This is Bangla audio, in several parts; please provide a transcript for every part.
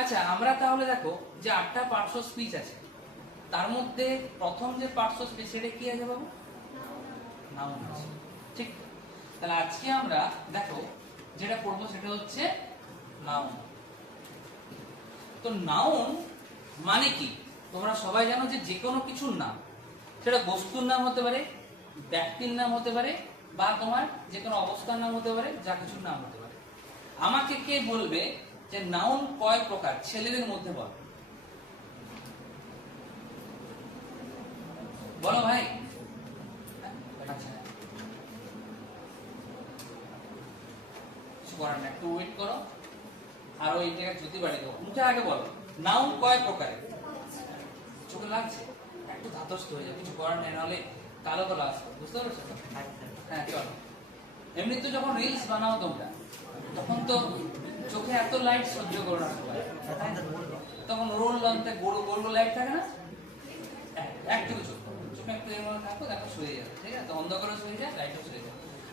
আচ্ছা আমরা তাহলে দেখো যে আটটা পার্শ্ব স্পিচ আছে, তার মধ্যে প্রথম যে পার্শ্ব স্পিচ সেটা কি আছে বাবু? নাউন আছে। ঠিক? তাহলে আজকে আমরা দেখো যেটা পড়ব সেটা হচ্ছে নাউন তো নাউন মানে কি? তোমরা সবাই জানো যে যে কোনো কিছুর নাম, সেটা বস্তুর নাম হতে পারে, ব্যক্তির নাম হতে পারে, বা তোমার যে কোনো অবস্থার নাম হতে পারে, যা কিছুর নাম হতে পারে। আমাকে কে বলবে যে নাউন কয় প্রকার, ছেলেদের মধ্যে বল। বলো ভাই। আচ্ছা। করার একটু ওয়েট করো। জায়গায় যদি বাড়ি দেবো মুখে আগে বলো। নাউন কয় প্রকারের। চোখে লাগছে? একটু ধাতস্থ হয়ে যাবে কিছু করার নেই, নাহলে কালো কালো আসবে, বুঝতে পারছ? হ্যাঁ চলো এমনি তো যখন রিলস বানাও তোমরা, তখন তো চোখে এত লাইট সহ্য করো না তখন রোল লাইট থাকে না? একটু চোখ, চোখে একটু দেখো যাবে ঠিক আছে? তো অন্ধ শুয়ে যায়। লাইটও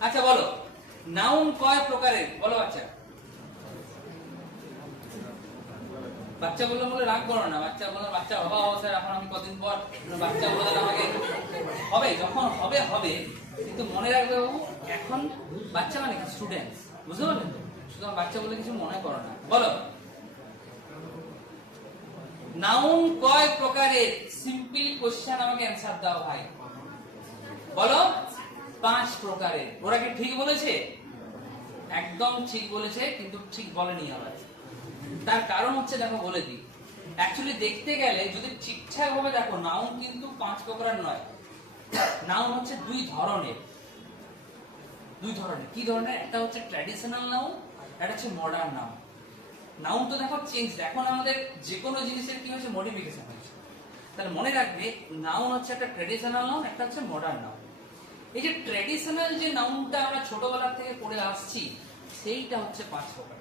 আচ্ছা বলো নাউন কয় প্রকারের? বলো, বাচ্চা। বাচ্চা বললে বলে রাগ করো না, বাচ্চা বলে, বাচ্চা বাবা ও স্যার এখন আমি কদিন পর বাচ্চা বলে আমাকে। হবে, যখন হবে হবে, কিন্তু মনে রাখবে বাবু, এখন বাচ্চা মানে স্টুডেন্ট বুঝতে পারলেন তো? সুতরাং বাচ্চা বলে কিছু মনে করো না। বলো। নাউন কয় প্রকারের? সিম্পল কোশ্চেন আমাকে অ্যান্সার দাও ভাই। বলো। পাঁচ প্রকারের। ওরা কি ঠিক বলেছে? একদম ঠিক বলেছে, কিন্তু ঠিক বলেনি আবার। তার কারণ হচ্ছে, দেখো, বলে দিই। অ্যাকচুয়ালি দেখতে গেলে, যদি ঠিকঠাক ভাবে দেখো, নাউন কিন্তু পাঁচ প্রকারের নয়। নাউন হচ্ছে দুই ধরনের। দুই ধরনের। কি ধরনের? একটা হচ্ছে ট্র্যাডিশনাল নাউন একটা হচ্ছে মডার্ন নাউন নাউন তো দেখো চেঞ্জ এখন আমাদের যে কোনো জিনিসের কি হয়েছে মডিফিকেশন হয়েছে তাহলে মনে রাখবে নাউন হচ্ছে একটা ট্র্যাডিশনাল নাউন একটা হচ্ছে মডার্ন নাউন এই যে ট্র্যাডিশনাল যে নাউনটা আমরা ছোটবেলা থেকে পড়ে আসছি, সেইটা হচ্ছে পাঁচ প্রকার।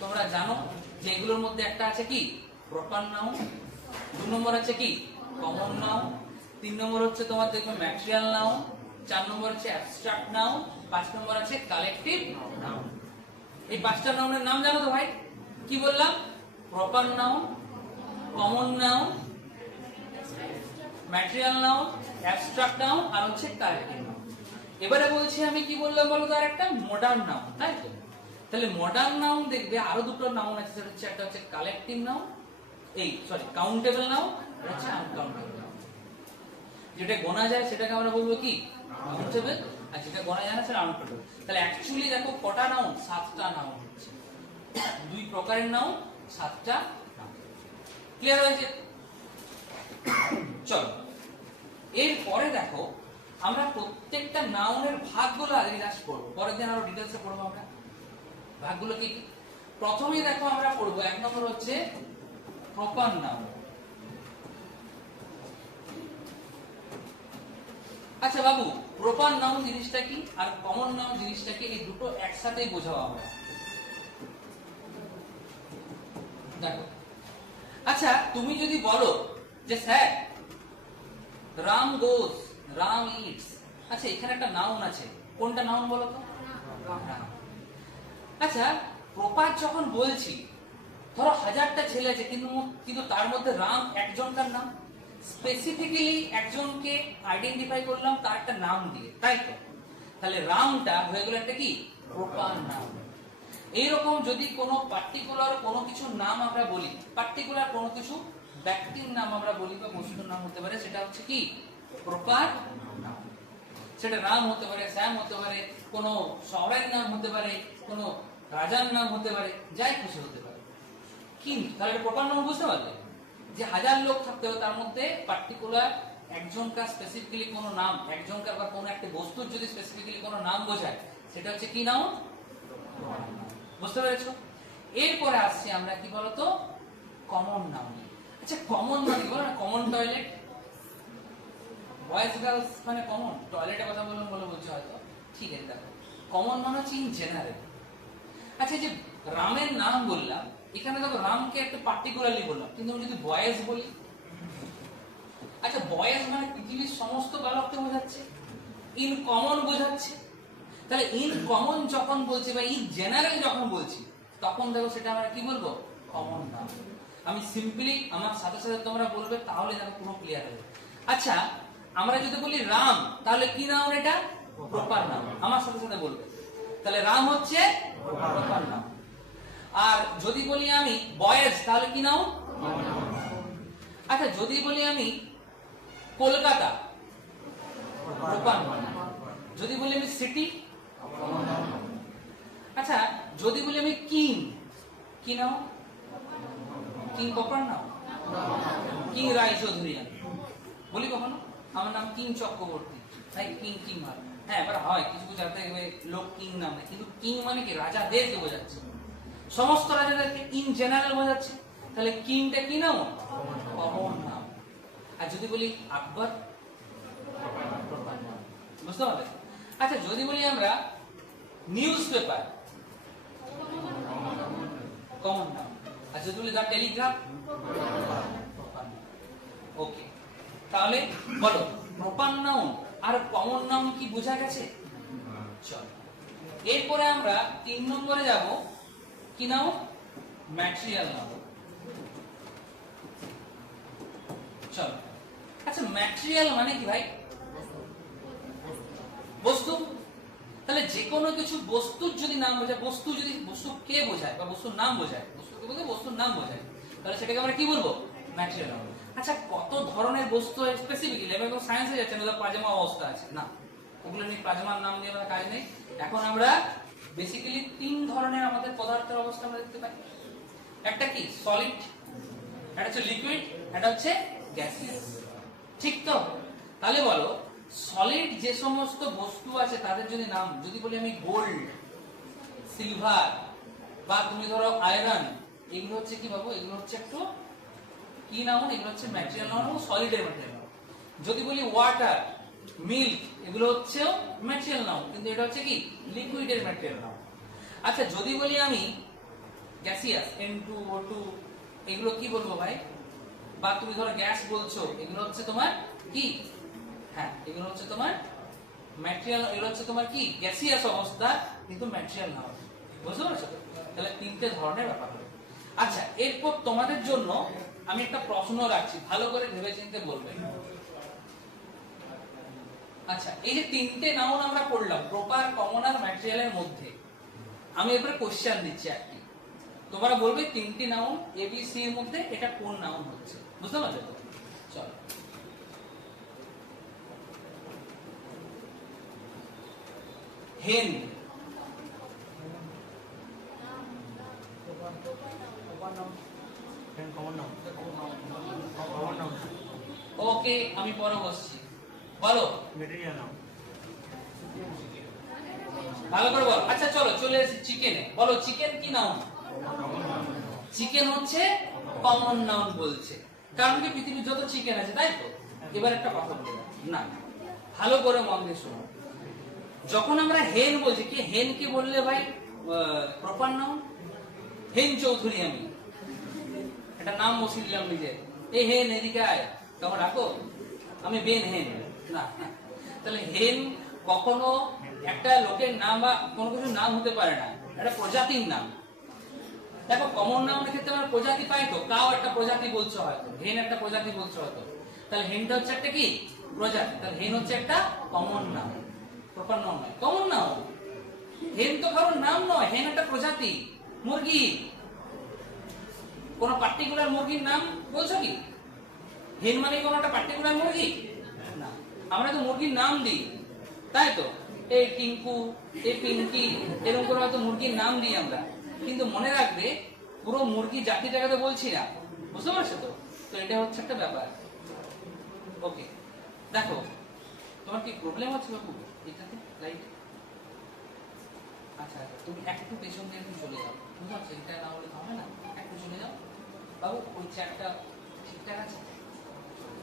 তোমরা জানো যে এগুলোর মধ্যে একটা আছে কি? প্রপার নাউন দু নম্বর আছে কি? কমন নাউন তিন নম্বর হচ্ছে তোমার দেখবে ম্যাটেরিয়াল নাউন চার নম্বর হচ্ছে অ্যাবস্ট্রাক্ট নাউন পাঁচ নম্বর আছে কালেকটিভ নাউন এই পাঁচটা নাউনের নাম জানো তো ভাই? কি বললাম? Proper noun common noun material noun abstract noun আর হচ্ছে কালেকটিভ নাউন এবারে বলছি আমি কি বললাম বলো তো একটা মডার্ন নাউন তাই তো? তাহলে মডার্ন নাউন দেখবে আরও দুটো নাউন আছে, সেটা হচ্ছে একটা হচ্ছে কালেকটিভ নাউন এই সরি কাউন্টেবল নাউন আর হচ্ছে আনকাউন্টেবল নাউন যেটা গোনা যায় সেটাকে আমরা বলব কি? কাউন্টেবল আর যেটা গোনা যায় না, সেটা আনকাউন্টেবল তাহলে অ্যাকচুয়ালি দেখো কটা নাউন সাতটা নাউন হচ্ছে। দুই প্রকারের নাউন সাতটা নাউন ক্লিয়ার হয়েছে? চলো। এরপরে দেখো, আমরা প্রত্যেকটা নাউনের ভাগগুলো আগে লাস্ট পড়ব পরের দিন আরও ডিটেলসে পড়ব আমরা। ভাগগুলো কি? প্রথমেই দেখো আমরা পড়ব, এক নম্বর হচ্ছে প্রপার নাউন আচ্ছা বাবু প্রপার নাউন জিনিসটা কি আর কমন নাউন জিনিসটা কি এই দুটো একসাথেই বোঝাও আমরা দেখো। আচ্ছা তুমি যদি বলো যে sir, Ram goes, Ram eats. আচ্ছা এখানে একটা নাউন আছে। কোনটা নাউন বলো তো? আচ্ছা প্রপার যখন বলছি, ধরো হাজারটা ছেলে আছে, কিন্তু কিন্তু তার মধ্যে রাম একজনকার নাম? স্পেসিফিক্যালি একজনকে আইডেন্টিফাই করলাম, তার একটা নাম দিয়ে, তাই তো? তাহলে রামটা হয়ে গেল একটা কি? প্রপার নাম এইরকম যদি কোনো পার্টিকুলার কোনো কিছুর নাম আমরা বলি পার্টিকুলার কোনো কিছু ব্যক্তির নাম আমরা বলি বা বস্তুর নাম হতে পারে, সেটা হচ্ছে কি? প্রপার নাম সেটা রাম হতে পারে, শ্যাম হতে পারে, কোনো শহরের নাম হতে পারে, কোনো রাজার নাম হতে পারে, যাই খুশি হতে পারে। কিন্তু তাহলে প্রপার নাম বুঝতে পারলে? যে হাজার লোক থাকতে হবে, তার মধ্যে পার্টিকুলার একজনকার স্পেসিফিক্যালি কোনো নাম একজনকার বা কোনো একটা বস্তুর যদি স্পেসিফিক্যালি কোনো নাম বোঝায়, সেটা হচ্ছে কি নাম? বুঝতে পেরেছ? এরপরে আসছি আমরা কি বলতো? কমন নাম আচ্ছা কমন মানে বলো? কমন টয়লেট বয়েজ গার্লস মানে কমন টয়লেটের কথা বললাম বলে বলছো হয়তো। ঠিক আছে, দেখো। কমন মানে হচ্ছে ইন জেনারেল আচ্ছা যে রামের নাম বললাম এখানে দেখো রামকে একটা পার্টিকুলারলি বললাম কিন্তু আমি যদি বয়েজ বলি আচ্ছা বয়েজ মানে পৃথিবীর সমস্ত বালককে বোঝাচ্ছে ইন কমন বোঝাচ্ছে তাহলে ইন কমন যখন বলছি বা ইন জেনারেল যখন বলছি তখন দেখো সেটা আমরা কি বলব? কমন নাম আমি সিম্পলি আমার সাথে সাথে তোমরা বলবে তাহলে যেন পুরো ক্লিয়ার হবে আচ্ছা আমরা যদি বলি রাম তাহলে কি নাম এটা? প্রপার নাম। আমার সাথে সাথে বলবে। তাহলে রাম হচ্ছে প্রপার নাম। আর যদি বলি আমি বয়েজ, তাহলে কি নাও? আচ্ছা যদি বলি আমি কলকাতা যদি বলি আমি সিটি? আচ্ছা যদি বলি আমি কিং, কি নাম কিং কখন নাম কিং রায় চৌধুরী আমি বলি কখনো? আমার নাম কিং চক্রবর্তী, তাই কিং কিং হয়। হ্যাঁ এবার হয়, কিছু কিছু লোক কিং নাম কিন্তু কিং মানে কি? রাজা রাজাদেরকে বোঝাচ্ছে। সমস্ত রাজাদেরকে ইন জেনারেল বোঝাচ্ছে তাহলে কিংটা কি নাম? কমন নাম। আর যদি বলি আকবর, বুঝতে পারলে? আচ্ছা যদি বলি আমরা নিউজ পেপার কমন নাম। আর যদি বলি দা টেলিগ্রাফ ওকে তাহলে বলো প্রপার নাউন আর কমন নাউন কি বোঝা গেছে? চল। এরপরে আমরা তিন নম্বরে যাব। কি নাও? ম্যাটেরিয়াল নাও। চল। আচ্ছা ম্যাটেরিয়াল মানে কি ভাই? বস্তু। তাহলে যে কোনো কিছু বস্তুর যদি নাম বোঝায়, বস্তু যদি, বস্তু কে বোঝায় বা বস্তুর নাম বোঝায়, বস্তুকে বলতে বস্তুর নাম বোঝায়, তাহলে সেটাকে আমরা কি বলব? ম্যাটেরিয়াল আচ্ছা কত ধরনের বস্তু স্পেসিফিকলি এবং সায়েন্সে যাচ্ছে, না পাজামা অবস্থা আছে। না, ওগুলো নিয়ে পাজামার নাম নিয়ে আমাদের কাজ নেই। এখন আমরা বেসিক্যালি তিন ধরনের আমাদের পদার্থের অবস্থা আমরা দেখতে পাই। একটা কি? সলিড একটা হচ্ছে লিকুইড একটা হচ্ছে গ্যাসিয়াস ঠিক তো? তাহলে বলো সলিড যে সমস্ত বস্তু আছে, তাদের যদি নাম, যদি বলি আমি গোল্ড সিলভার বা তুমি ধরো আয়রন এগুলো হচ্ছে কি বাবু? এগুলো হচ্ছে একটু কি নাম এগুলো হচ্ছে ম্যাটেরিয়াল নাম সলিডের ম্যাটেরিয়াল যদি বলি ওয়াটার মিল্ক, এগুলো হচ্ছে ম্যাটেরিয়াল নাম কিন্তু এটা হচ্ছে কি? লিকুইডের ম্যাটেরিয়াল নাম আচ্ছা যদি বলি আমি gaseous N two O two এগুলো কি বলব ভাই? বা তুমি ধরো গ্যাস বলছো, এগুলো হচ্ছে তোমার কি? হ্যাঁ এগুলো হচ্ছে তোমার ম্যাটেরিয়াল এগুলো হচ্ছে তোমার কি? গ্যাসিয়াস অবস্থা, কিন্তু ম্যাটেরিয়াল না বুঝতে পারছ তাহলে তিনটে ধরনের ব্যাপার হলো আচ্ছা এরপর তোমাদের জন্য আমি একটা প্রশ্ন রাখছি, ভালো করে ভেবে চিন্তে বলবে। আচ্ছা এই যে তিনটে নাউন আমরা পড়লাম প্রপার কমন আর ম্যাটেরিয়ালের মধ্যে আমি এবারে কোশ্চেন দিচ্ছি আর কি। তোমরা বলবে তিনটি নাউন এ বি সি এর মধ্যে এটা কোন নাউন হচ্ছে? বুঝতে পারছ তো? চলো। হেন ওকে আমি পরে বসছি। বলো। ভালো করে বলো। আচ্ছা চলো চলে এসেছি চিকেনে বলো চিকেন কি নাউন চিকেন হচ্ছে কমন নাউন বলছে। কারণ কি পৃথিবীর যত চিকেন আছে তাই তো? এবার একটা কথা বলে না ভালো করে মন দিয়ে শোনো। যখন আমরা হেন বলছি কি হেন কি বললে ভাই? প্রপার নাউন হেন চৌধুরী আমি। একটা নাম বসিয়ে দিলাম নিজের এই হেন এদিকে আয়। তখন রাখো। আমি বেন হেন তাহলে হেন কখনো একটা লোকের নাম বা কোনো কিছু নাম হতে পারে না। একটা প্রজাতির নাম। দেখো কমন নামের ক্ষেত্রে আমরা প্রজাতি পাই তো, কাও একটা প্রজাতি বলছো হয়তো, হেন একটা প্রজাতি বলছো হয়তো। তাহলে হেনটা হচ্ছে একটা কি? প্রজাতি। তাহলে হেন হচ্ছে একটা কমন নাম। প্রপার নাম নয়। কমন নাম। হেন তো কারোর নাম নয়, হেন একটা প্রজাতি। মুরগি। কোন পার্টিকুলার মুরগির নাম বলছো কি? হেন মানে কোন একটা পার্টিকুলার মুরগি? আমরা তো মুরগির নাম দিই, তাই তো? এই টিঙ্কু, এই পিঙ্কি, এরকম করে হয়তো মুরগির নাম দিই আমরা। কিন্তু মনে রাখবে, পুরো মুরগি জাতিটাকে তো বলছি না। বুঝতে পারছ তো? তো এটা হচ্ছে একটা ব্যাপার। ওকে, দেখো, তোমার কি প্রবলেম হচ্ছে বাবু এটাতে আচ্ছা আচ্ছা তুমি একটু পেছন দিয়ে একটু চলে যাও। বুঝতে পারছ? এটা না হলে হবে না। একটু চলে যাও। বাবু, ওই চেয়ারটা ঠিকঠাক আছে?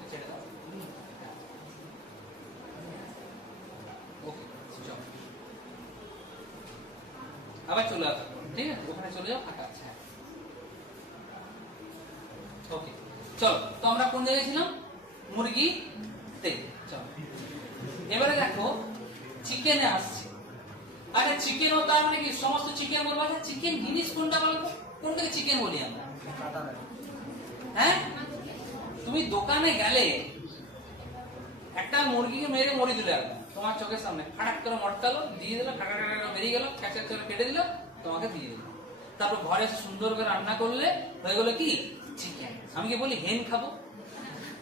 ছেড়ে দাও হুম, হ্যাঁ। আবার চলে আসো। ঠিক আছে, ওখানে চলে যাও, ফাঁকা আছে হ্যাঁ। ওকে, চলো, তো আমরা কোন জায়গায় ছিলাম? মুরগি তে চলো। এবারে দেখো চিকেনে আসছে। আরে চিকেন তার মানে কি, সমস্ত চিকেন বলব? আচ্ছা চিকেন জিনিস কোনটা বলব? কোনটাকে চিকেন বলি আমরা? হ্যাঁ? তুমি দোকানে গেলে একটা মুরগিকে মেরে মরি দিলে একদম তোমার চোখের সামনে। ফাটাক করে মটকালো দিয়ে দিল বেরিয়ে গেল ক্যাচের করে কেটে দিল, তোমাকে দিয়ে দিল। তারপর ঘরে সুন্দর করে রান্না করলে হয়ে গেলো কি? চিকেন আমি কি বলি হেন খাব?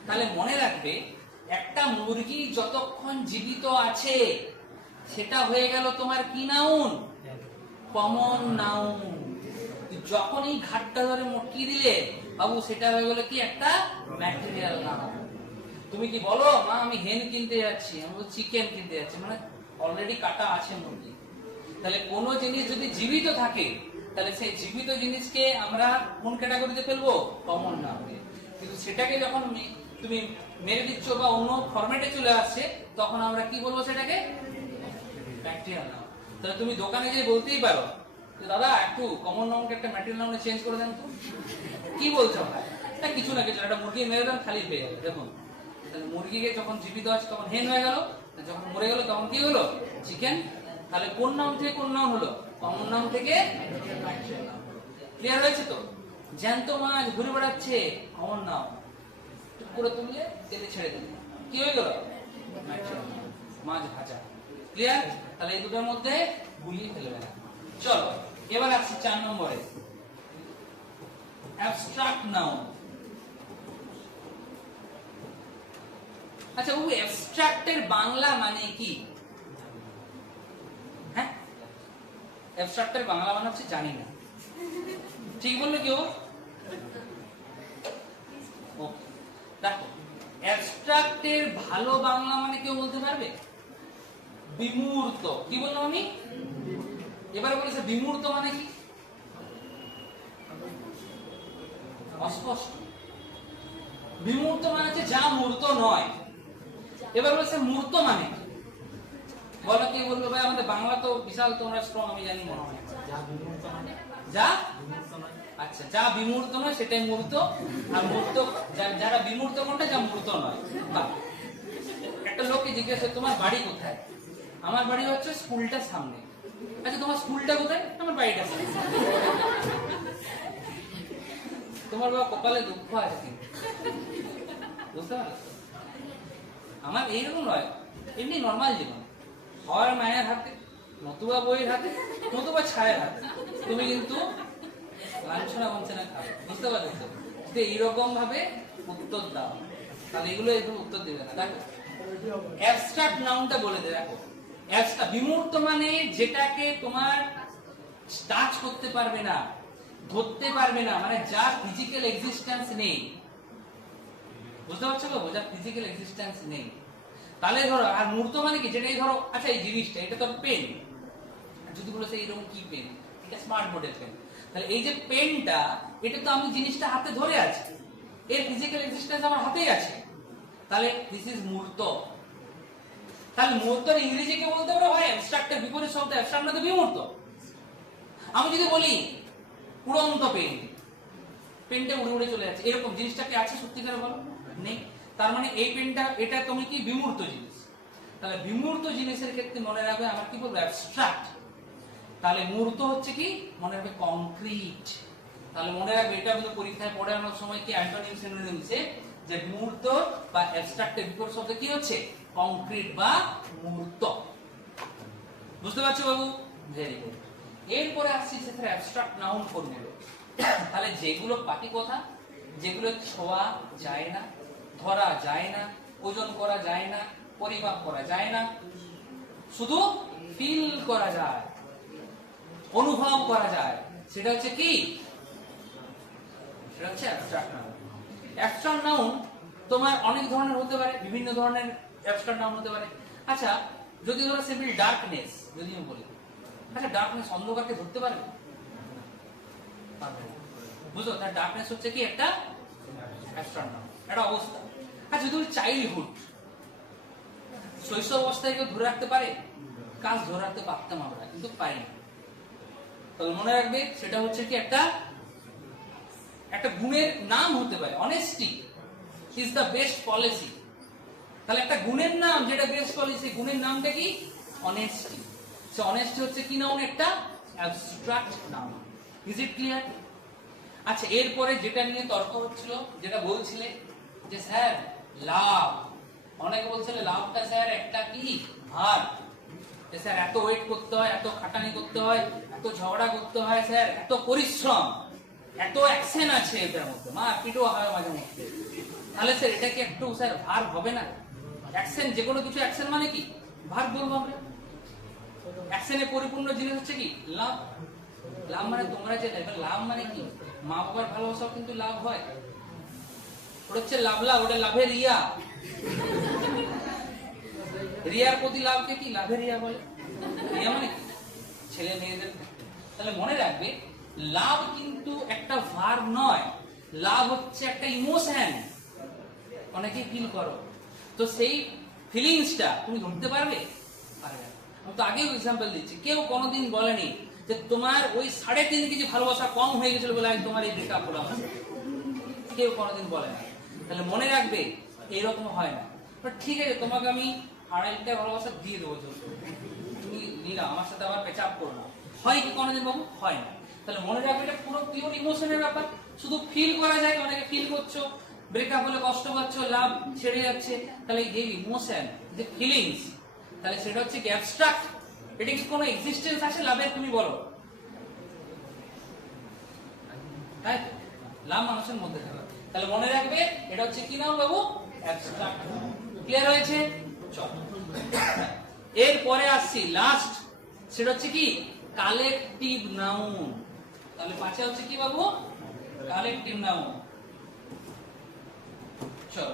তাহলে মনে রাখবে, একটা মুরগি যতক্ষণ জীবিত আছে, সেটা হয়ে গেল তোমার কি নাউন কমন নাউন যখন এই ঘাটটা ধরে মটকি দিলে, বাবু, সেটা হয়ে গেল কি একটা ম্যাটেরিয়াল নাউন তুমি কি বলো? মা, আমি হেন কিনতে যাচ্ছি, আমি চিকেন কিনতে যাচ্ছি। মানে অলরেডি কাটা আছে মুরগি। তাহলে কোনো জিনিস যদি জীবিত থাকে, তাহলে সেই জীবিত জিনিসকে আমরা কোন ক্যাটাগরিতে ফেলব? কমন নাউনে কিন্তু সেটাকে যখন তুমি মেরে দিচ্ছ বা অন্য ফরম্যাটে চলে আসছে, তখন আমরা কি বলব সেটাকে? ব্যাকটেরিয়াল নাউন তাহলে তুমি দোকানে গিয়ে বলতেই পারো দাদা, একটু কমন নামকে একটা ম্যাটেরিয়াল নাউনে চেঞ্জ করে দেন তো। কি বলছো? না, কিছু না, কিছু একটা মুরগি মেরে দেন, খালি পেয়ে যাবে, দেখুন। মুরগিকে যখন জীবিত আছে তখন হেন হয়ে গেল যখন মরে গেল তখন কি হলো? চিকেন তাহলে কোন নাম থেকে কোন নাম হলো? নাম থেকে ক্লিয়ার হয়েছে তো? জ্যান্ত মাছ ঘুরে বেড়াচ্ছে নাম। তেলে ছেড়ে দিলে। কি হয়ে গেল? মাছ ভাজা। ক্লিয়ার তাহলে এই দুটোর মধ্যে গুলিয়ে ফেলবে না চলো, এবার আসছি চার নম্বরে। অ্যাবস্ট্রাক্ট নাউন আচ্ছা বাবু অ্যাবস্ট্রাক্টের বাংলা মানে কি? হ্যাঁ? অ্যাবস্ট্রাক্টের বাংলা মানে হচ্ছে জানি না। ঠিক বলল কেউ দেখো অ্যাবস্ট্রাক্টের ভালো বাংলা মানে কেউ বলতে পারবে? বিমূর্ত। কি বললাম আমি? এবার বলেছে, বিমূর্ত মানে কি? অস্পষ্ট। বিমূর্ত মানে হচ্ছে যা মূর্ত নয়। এবার বলছে মূর্ত মানে বলো কি বলব ভাই? আমাদের বাংলা তো বিশাল তোমরা স্ট্রং আমি জানি মনে হয় যা আচ্ছা যা বিমূর্ত নয় সেটাই মূর্ত। আর মূর্ত যারা বিমূর্ত কোনটা যা মূর্ত নয়। একটা লোককে জিজ্ঞেস তোমার বাড়ি কোথায়? আমার বাড়ি হচ্ছে স্কুলটার সামনে। আচ্ছা তোমার স্কুলটা কোথায়? আমার বাড়িটা তোমার বাবা কপালে দুঃখ আছে বুঝতে পারলে? আমার এইরকম নয়। এমনি নর্মাল জীবন। হয় মায়ের হাতে, নতুবা বইয়ের হাতে, নতুবা ছায়ের হাতে। তুমি কিন্তু লাঞ্ছনা বঞ্চনা খাবে, বুঝতে পারছ যদি এইরকম ভাবে উত্তর দাও, তাহলে এগুলো এগুলো উত্তর দেবে না। দেখো অ্যাবস্ট্রাক্ট নাউনটা বলে দে, দেখো। বিমূর্ত মানে যেটাকে তোমার টাচ করতে পারবে না, ধরতে পারবে না মানে যার ফিজিক্যাল এক্সিস্টেন্স নেই। বুঝতে পারছ বাবু যার ফিজিক্যাল এক্সিস্টেন্স নেই। তাহলে ধরো, আর মূর্ত মানে কি? যেটাই ধরো আচ্ছা এই জিনিসটা, এটা তো পেন যদি বলেছে এইরকম কি পেন এটা স্মার্ট বোর্ডের পেন তাহলে এই যে পেনটা এটা তো আমি জিনিসটা হাতে ধরে আছি। এর ফিজিক্যাল এক্সিস্টেন্স আমার হাতেই আছে। তাহলে দিস ইজ মূর্ত। তাহলে মূর্তর ইংরেজি কে বলতে পারো, ভাই অ্যাবস্ট্রাক্টের বিপরীত শব্দ অ্যাবস্ট্রাক্ট না তো বিমূর্ত। আমি যদি বলি, উড়ন্ত পেন পেনটা উড়ে উড়ে চলে যাচ্ছে। এরকম জিনিসটা কি আছে সত্যিকার বলো? নেই। তার মানে এই পেনটা, এটা তুমি কি বিমূর্ত জিনিস? তাহলে বিমূর্ত জিনিসের ক্ষেত্রে মনে রাখবে আমার কি বলব অ্যাবস্ট্রাক্ট তাহলে মূর্ত হচ্ছে কি? মনে রাখবে কংক্রিট তাহলে মনে রাখবে, এটা কিন্তু পরীক্ষায় পড়ে পড়ানোর সময় কি অ্যান্টোনিম সিনোনিমসে যে মূর্ত বা অ্যাবস্ট্রাক্টের বিপরীত শব্দ কি হচ্ছে? কংক্রিট বা মূর্ত। বুঝতে পারছ বাবু? ভেরি গুড এরপরে আসছি সেখানে অ্যাবস্ট্রাক্ট নাউন ফর্মুলো তাহলে যেগুলো পাটি কথা, যেগুলো ছোঁয়া যায় না ধরা যায় না, ওজন করা যায় না পরিমাপ করা যায় না। শুধু ফিল করা যায়, অনুভব করা যায়। সেটা হচ্ছে কি? সেটা হচ্ছে অ্যাবস্ট্রাক্ট নাউন অ্যাবস্ট্রাক্ট নাউন তোমার অনেক ধরনের হতে পারে, বিভিন্ন ধরনের অ্যাবস্ট্রাক্ট নাউন হতে পারে। আচ্ছা যদি ধরো সিম্পলি ডার্কনেস যদি আমি বলি। আচ্ছা ডার্কনেস অন্ধকারকে ধরতে পারবে? বুঝলো তার ডার্কনেস হচ্ছে কি? একটা অ্যাবস্ট্রাক্ট নাউন একটা অবস্থা। আচ্ছা যদি চাইল্ডহুড শৈশব অবস্থায় কেউ ধরে রাখতে পারে? কাজ ধরে রাখতে পারতাম আমরা, কিন্তু পারি না তাহলে মনে রাখবে, সেটা হচ্ছে কি একটা একটা গুণের নাম হতে পারে honesty is the best policy তাহলে একটা গুণের নাম, যেটা বেস্ট পলিসি গুণের নামটা কি? অনেস্টি সে অনেস্টি হচ্ছে কি নাউন একটা abstract noun is it clear আচ্ছা এরপরে যেটা নিয়ে তর্ক হচ্ছিল, যেটা বলছিলে, যে স্যার লাভ। অনেকে বলছিলে, লাভটা স্যার একটা কি? ভার। স্যার এত ওয়েট করতে হয়, এত খাটানি করতে হয়, এত ঝগড়া করতে হয়, স্যার এত পরিশ্রম, এত অ্যাকশন আছে এটার মধ্যে। মা পিটও হয় মাঝে মধ্যে। তাহলে স্যার এটা কি একটু স্যার ভার হবে না? অ্যাকশন যে কোনো কিছু অ্যাকশন মানে কি? ভার বলব আমরা? অ্যাকশনে পরিপূর্ণ জিনিস হচ্ছে কি? লাভ। লাভ মানে তোমরা যে লাভ মানে কি? মা বাবার ভালোবাসাও কিন্তু লাভ হয়। ওটা হচ্ছে লাভ লাভ ওটা লাভের রিয়া। রিয়ার প্রতি লাভকে কি? লাভের রিয়া বলে। রিয়া মানে ছেলে মেয়েদের তাহলে মনে রাখবে, লাভ কিন্তু একটা ভার নয়। লাভ হচ্ছে একটা ইমোশন অনেকেই ফিল করো। তো সেই ফিলিংসটা তুমি ধরতে পারবে? পারবে আমি তো আগেও এক্সাম্পল দিচ্ছি। কেউ কোনোদিন বলেনি যে তোমার ওই সাড়ে তিন কেজি ভালোবাসা কম হয়ে গেছিল বলে আজ তোমার এই ব্রেকআপ হলো আমার কেউ কোনোদিন বলে না তাহলে মনে রাখবে, এরকম হয় না। ঠিক আছে, তোমাকে আমি আড়াই লিটার ভালোবাসা দিয়ে দেবো তুমি নিলা আমার সাথে আবার পেচাপ করো না। হয় কি কোনোদিন বাবু? হয় না। তাহলে মনে রাখবে এটা পুরো পিওর ইমোশনের ব্যাপার। শুধু ফিল করা যায়, অনেকে ফিল করছ ব্রেকআপ হলে কষ্ট পাচ্ছ লাভ ছেড়ে যাচ্ছে। তাহলে যে ইমোশন যে ফিলিংস তাহলে সেটা হচ্ছে কি অ্যাবস্ট্রাক্ট এটা কি কোনো এক্সিস্টেন্স আছে? লাভের তুমি বলো। তাই লাভ মানুষের মধ্যে থাকে। তাহলে মনে রাখবে, এটা হচ্ছে কি নাম বাবু? অ্যাবস্ট্রাক্ট ক্লিয়ার হয়েছে? চল। এরপরে আসছি লাস্ট সেটা হচ্ছে কি? কালেকটিভ নাউন তাহলে পাঁচে হচ্ছে কি বাবু? কালেকটিভ নাউন চলো।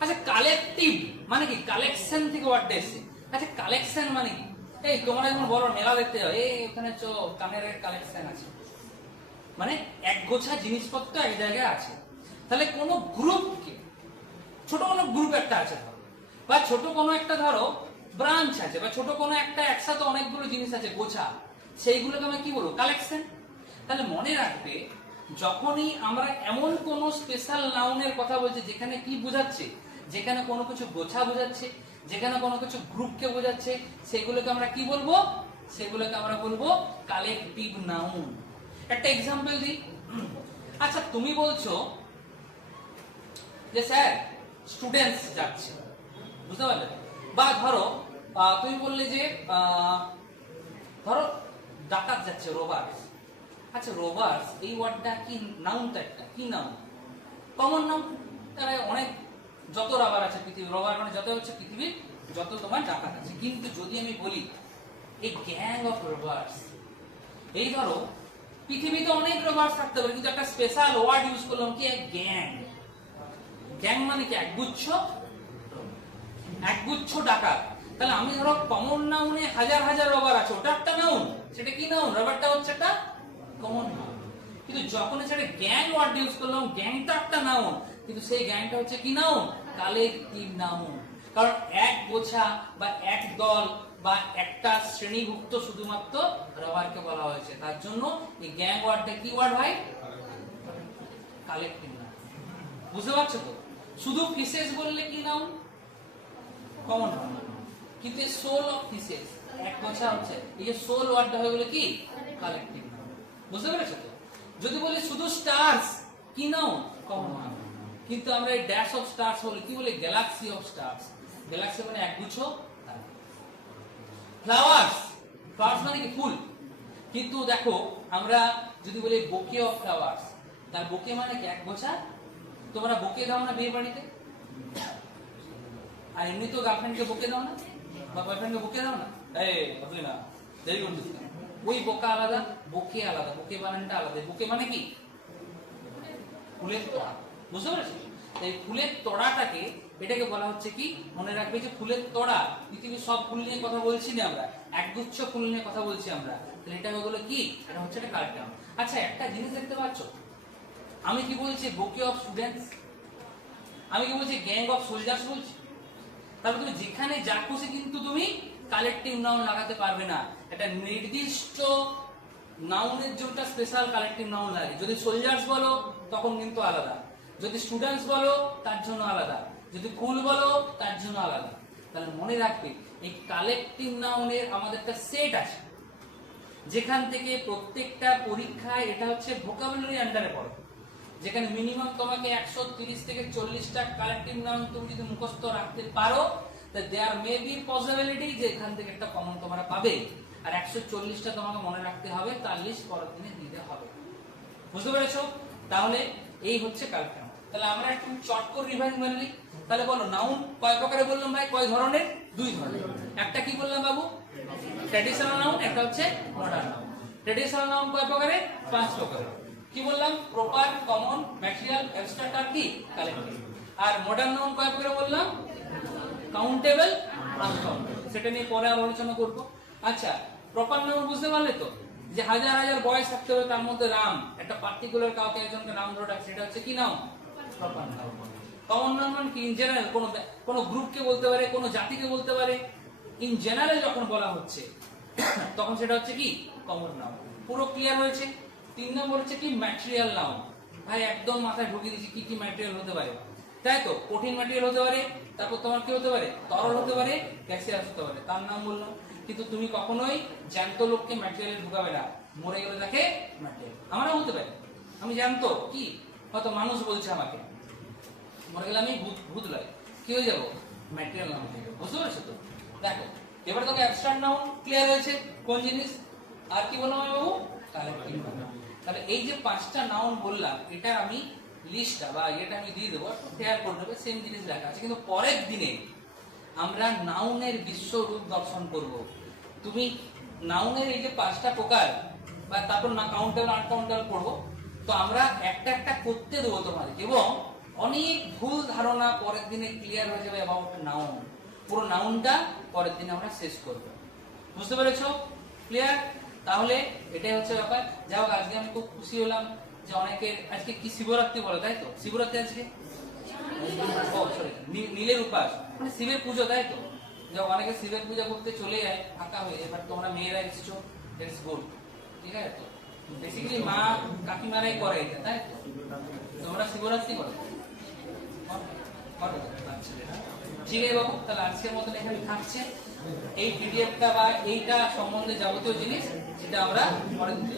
আচ্ছা কালেকটিভ মানে কি? কালেকশন থেকে ওয়ার্ডটা এসছে। আচ্ছা কালেকশন মানে কি? এই, তোমরা যখন বড় মেলা দেখতে যাও। এই ওখানে চো, কানের কালেকশন আছে। মানে এক গোছা জিনিসপত্র এক জায়গায় আছে। তাহলে কোন গ্রুপকে ছোট কোনো গ্রুপ একটা আছে ধরো। বা ছোট কোনো একটা ধরো ব্রাঞ্চ আছে, বা ছোট কোনো একটা একসাথে অনেকগুলো জিনিস আছে গোছা, সেইগুলোকে আমরা কি বলব? কালেকশন তাহলে মনে রাখবে, যখনই আমরা এমন কোন স্পেশাল নাউনের কথা বলছি যেখানে কি বোঝাচ্ছে, যেখানে কোনো কিছু গোছা বোঝাচ্ছে, যেখানে কোনো কিছু গ্রুপকে বোঝাচ্ছে, সেগুলোকে আমরা কি বলব? সেগুলোকে আমরা বলব কালেকটিভ নাউন একটা এক্সাম্পল দিই। আচ্ছা তুমি বলছো যে স্যার স্টুডেন্টস যাচ্ছে। বুঝতে পারলে? বা ধরো তুমি বললে যে ধরো, ডাকাত যাচ্ছে রোবার্স আচ্ছা রোবার্স এই ওয়ার্ডটা কি নাউনটা একটা কি নাউন কমন নাউন তারা অনেক, যত রাবার আছে পৃথিবী রবার মানে যত হচ্ছে পৃথিবীর, যত তোমার ডাকাত আছে। কিন্তু যদি আমি বলি এই গ্যাং অফ রোবার্স এই ধরো, পৃথিবীতে অনেক রোবার্স থাকতে পারে, কিন্তু একটা স্পেশাল ওয়ার্ড ইউজ করলাম কি? গ্যাং গ্যাং মানে কি? একগুচ্ছ একগুচ্ছ ডাকাত। তাহলে আমি ধরো কমন নাউনে হাজার হাজার রবার আছে, ওটা একটা নাউন সেটা কি নাউন রবারটা হচ্ছে একটা কমন নাউন কিন্তু যখন সেটা গ্যাং ওয়ার্ড ইউজ করলাম গ্যাংটা একটা নাউন কিন্তু সেই গ্যাংটা হচ্ছে কি নাউন কালেকটিভ নাউন কারণ এক গোছা বা এক দল বা একটা শ্রেণীভুক্ত শুধুমাত্র রবারকে বলা হয়েছে। তার জন্য এই গ্যাং ওয়ার্ডটা কি ওয়ার্ড ভাই? কালেকটিভ নাউন বুঝতে পারছ তো? শুধু ফিসেস বললে কি নাউন কমন কিন্তু সোল অফ ফিসেস এক কথা হচ্ছে। এই যে সোল ওয়ার্ডটা হয়ে গেলে কি? কালেকটিভ বুঝতে পেরেছ তো? যদি বলি শুধু স্টারস কি নাউন কমন কিন্তু আমরা এই ড্যাশ অফ স্টারস বলি, কি বলি? গ্যালাক্সি অফ স্টারস গ্যালাক্সি মানে একগুচ্ছ ফ্লাওয়ার্স ফ্লাওয়ার্স মানে। কি? ফুল। কিন্তু দেখো, আমরা যদি বলি বোকে অফ ফ্লাওয়ার্স তার বোকে মানে কি? এক গোছা তোমরা বকে দাও না বিয়ে বাড়িতে? আর এমনি তো গার্লফ্রেন্ডকে বকে দাও না? বা বয়ফ্রেন্ডকে বকে দাও না? এই বুঝলি না দেরি করছিস ওই বোকা আলাদা বকে আলাদা বকে বানানটা আলাদা। বকে মানে কি? ফুলের তোড়া। বুঝতে পেরেছিস? এই ফুলের তোড়াটাকে এটাকে বলা হচ্ছে কি? মনে রাখবে যে ফুলের তোড়া পৃথিবীর সব ফুল নিয়ে কথা বলছি না আমরা। একগুচ্ছ ফুল নিয়ে কথা বলছি আমরা। তাহলে এটা হয়ে গেলো কি? এটা হচ্ছে একটা কারেক্ট আচ্ছা একটা জিনিস দেখতে পাচ্ছ? আমি কি বলছি বোকে অফ স্টুডেন্টস আমি কি বলছি গ্যাং অফ সোলজার্স বলছি? তাহলে তুমি যেখানে যা খুশি কিন্তু তুমি কালেকটিভ নাউন লাগাতে পারবে না। একটা নির্দিষ্ট নাউনের জন্য স্পেশাল কালেকটিভ নাউন লাগে। যদি সোলজার্স বলো, তখন কিন্তু আলাদা। যদি স্টুডেন্টস বলো, তার জন্য আলাদা। যদি কুল বলো, তার জন্য আলাদা। তাহলে মনে রাখবে, এই কালেকটিভ নাউনের আমাদের একটা সেট আছে। যেখান থেকে প্রত্যেকটা পরীক্ষায় এটা হচ্ছে ভোকাবুলারি আন্ডারে পড়ে। যেখানে মিনিমাম তোমাকে একশো তিরিশ থেকে চল্লিশটা কালেক্টিভ নাম তুমি যদি মুখস্থ রাখতে পারো দেয়ার মে বি পসিবিলিটি যে এখান থেকে একটা কমন তোমরা পাবে। আর একশো চল্লিশটা তোমাকে মনে রাখতে হবে, তার লিস্ট পরের দিনে দিতে হবে। বুঝতে পেরেছ? তাহলে এই হচ্ছে কালক্রম তাহলে আমরা একটু চট করে রিভাইজ মানে নিই। তাহলে বলো নাউন কয় প্রকারে বললাম ভাই? কয় ধরনের? দুই ধরনের। একটা কি বললাম বাবু? ট্র্যাডিশনাল নাউন একটা হচ্ছে মডার্ন নাউন ট্র্যাডিশনাল নাউন কয় প্রকারে? পাঁচ প্রকারে। কি বললাম? প্রপার কমন ম্যাটেরিয়াল অ্যাবস্ট্রাক্ট আর কি? আর মডার্ন নাউন কয় করে বললাম? কাউন্টেবল সেটা নিয়ে পরে আর আলোচনা করব। আচ্ছা প্রপার নাউন বুঝতে পারলে তো? যে হাজার হাজার বয়স থাকতে হবে তার মধ্যে রাম, একটা পার্টিকুলার কাউকে একজনকে নাম ধরে ডাকছে, সেটা হচ্ছে কি নাম? কমন নাউন মানে কি? ইন জেনারেল কোনো কোনো গ্রুপকে বলতে পারে, কোনো জাতিকে বলতে পারে। ইন জেনারেল যখন বলা হচ্ছে, তখন সেটা হচ্ছে কি? কমন নাউন পুরো ক্লিয়ার হয়েছে? তিন নম্বর হচ্ছে কি ম্যাটেরিয়াল নাউন ভাই, একদম মাথায় ঢুকিয়ে দিচ্ছি কি কি ম্যাটেরিয়াল হতে পারে। তাই তো? কঠিন ম্যাটেরিয়াল হতে পারে, তারপর তোমার কি হতে পারে? তরল হতে পারে গ্যাসিয়াস হতে পারে। তার নাম বললাম। কিন্তু তুমি কখনোই জ্যান্ত লোককে ম্যাটেরিয়ালে ঢুকাবে না। মরে গেলে তাকে ম্যাটেরিয়াল আমারও হতে পারে। আমি জানতো কি? হয়তো মানুষ বলছে আমাকে। মরে গেলে আমি ভূত ভূত লাগে। কি হয়ে যাব? ম্যাটেরিয়াল নাম যাব। বুঝতে পারছ তো? দেখো, এবার তোকে অ্যাবস্ট্রাক্ট নাউন ক্লিয়ার হয়েছে? কোন জিনিস? আর কি বললাম আমি বাবু? কালেক্টিভ তাহলে এই যে পাঁচটা নাউন বললাম, এটা আমি লিস্টটা বা এটা আমি দিয়ে দেবো শেয়ার করে দেবে সেম জিনিস লেখা আছে। কিন্তু পরের দিনে আমরা নাউনের বিশ্বরূপ দর্শন করব। তুমি নাউনের এই যে পাঁচটা প্রকার, বা তারপর না কাউন্টেবল আনকাউন্টেবল পড়ব তো আমরা একটা একটা করতে দেবো তোমাদের। এবং অনেক ভুল ধারণা পরের দিনে ক্লিয়ার হয়ে যাবে অ্যাবাউট নাউন পুরো নাউনটা পরের দিনে আমরা শেষ করব। বুঝতে পেরেছ? ক্লিয়ার তাহলে এটাই হচ্ছে ব্যাপার। যাই হোক, আজকে আমি খুব খুশি হলাম যে অনেকের আজকে কি শিবরাত্রি বলে, তাই তো? শিবরাত্রি আজকে? নীলের উপাস মানে শিবের পুজো, তাই তো? যে অনেকে শিবের পূজা করতে চলে যায়, ফাঁকা হয়ে। এবার তোমরা মেয়েরা এসেছ ইটস গুড ঠিক আছে তো? বেসিক্যালি মা কাকিমারাই করে এটা, তাই তো? তোমরা শিবরাত্রি করো করো? আচ্ছা ঠিক আছে বাবু, তাহলে আজকের মতন এখানে থাকছে। এই পিডিএফটা বা এইটা সম্বন্ধে যাবতীয় জিনিস সেটা আমরা পরে দিতে